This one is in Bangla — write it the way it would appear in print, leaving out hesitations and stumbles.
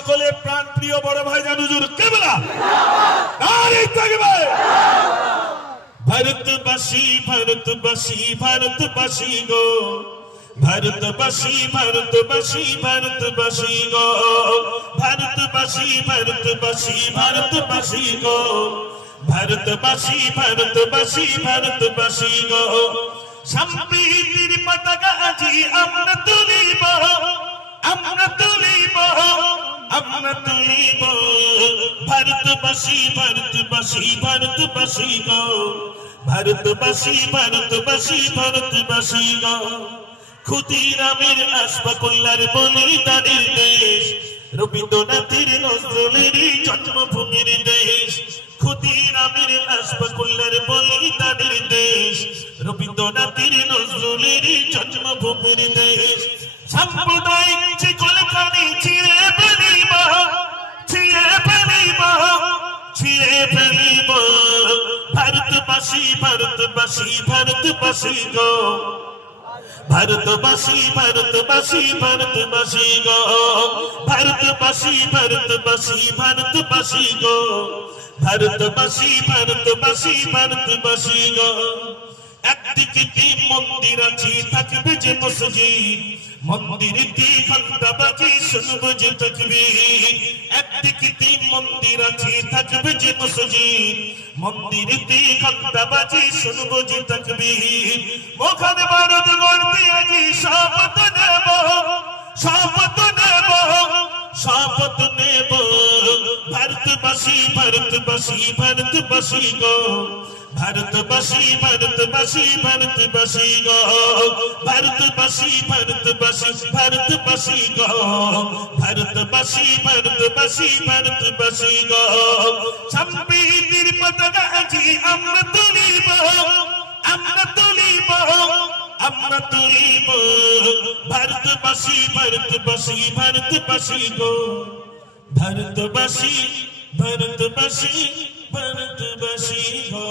সকলের প্রাণ প্রিয় বড় ভাই হুজুর কেবলা নারে তাকবীর। ভারতবাসী ভারতবাসী ভারতবাসী গো, ভারতবাসী ভারতবাসী ভারতবাসী গো, ভারতবাসী ভারতবাসী ভারতবাসী গো, ভারতবাসী ভারতবাসী ভারতবাসী গো। সম্প্রীতির পতাকা আজি আমরা তুলিব, আমরা তুলিব, আমরা তুলিব। ভারতবাসী ভারতবাসী ভারতবাসী গো, ভারতবাসী ভারতবাসী ভারতবাসী গো। ক্ষুদিরামের আশফাকুল্লাহর বলিদানের দেশ, রবীন্দ্রনাথের নজরুলেরই জন্মভূমির দেশ। ক্ষুদিরামের আশফাকুল্লাহর বলিদানের দেশ, রবীন্দ্রনাথের নজরুলেরই জন্মভূমির দেশ। সাম্প্রদায়িক যে কলখানি ছিঁড়ে ফেলিব, ছিঁড়ে ফেলিব, ছিঁড়ে ফেলিব। ভারতবাসী ভারতবাসী ভারতবাসী গো, ভারতবাসী ভারতবাসী ভারতবাসী গো, ভারতবাসী ভারতবাসী ভারতবাসী গো, ভারতবাসী ভারতবাসী ভারতবাসী গো। একদিকে মন্দির আছে থাকবে যে মসজিদ, মন্দিরেতে ঘন্টা বাজে শুনবো যে তাকবীর। একদিকে মন্দির আছে থাকবে যে মসজিদ, মন্দিরেতে ঘন্টা বাজে শুনবো যে তাকবীর। ওখানে ভারত গড়তে আজি শপথ নেব, শপথ নেব, শপথ নেব। ভারতবাসী ভারতবাসী ভারতবাসী গো, ভারতবাসী ভারতবাসী ভারতবাসী গো, ভারতবাসী ভারতবাসী ভারতবাসী গো, ভারতবাসী ভারতবাসী ভারতবাসী গো। সম্প্রীতির পতাকা আজি আমরা তুলিব, আমরা তুলিব, আমরা তুলিব। ভারতবাসী ভারতবাসী ভারতবাসী গো, ভারতবাসী ভারতবাসী ভারতবাসী গো।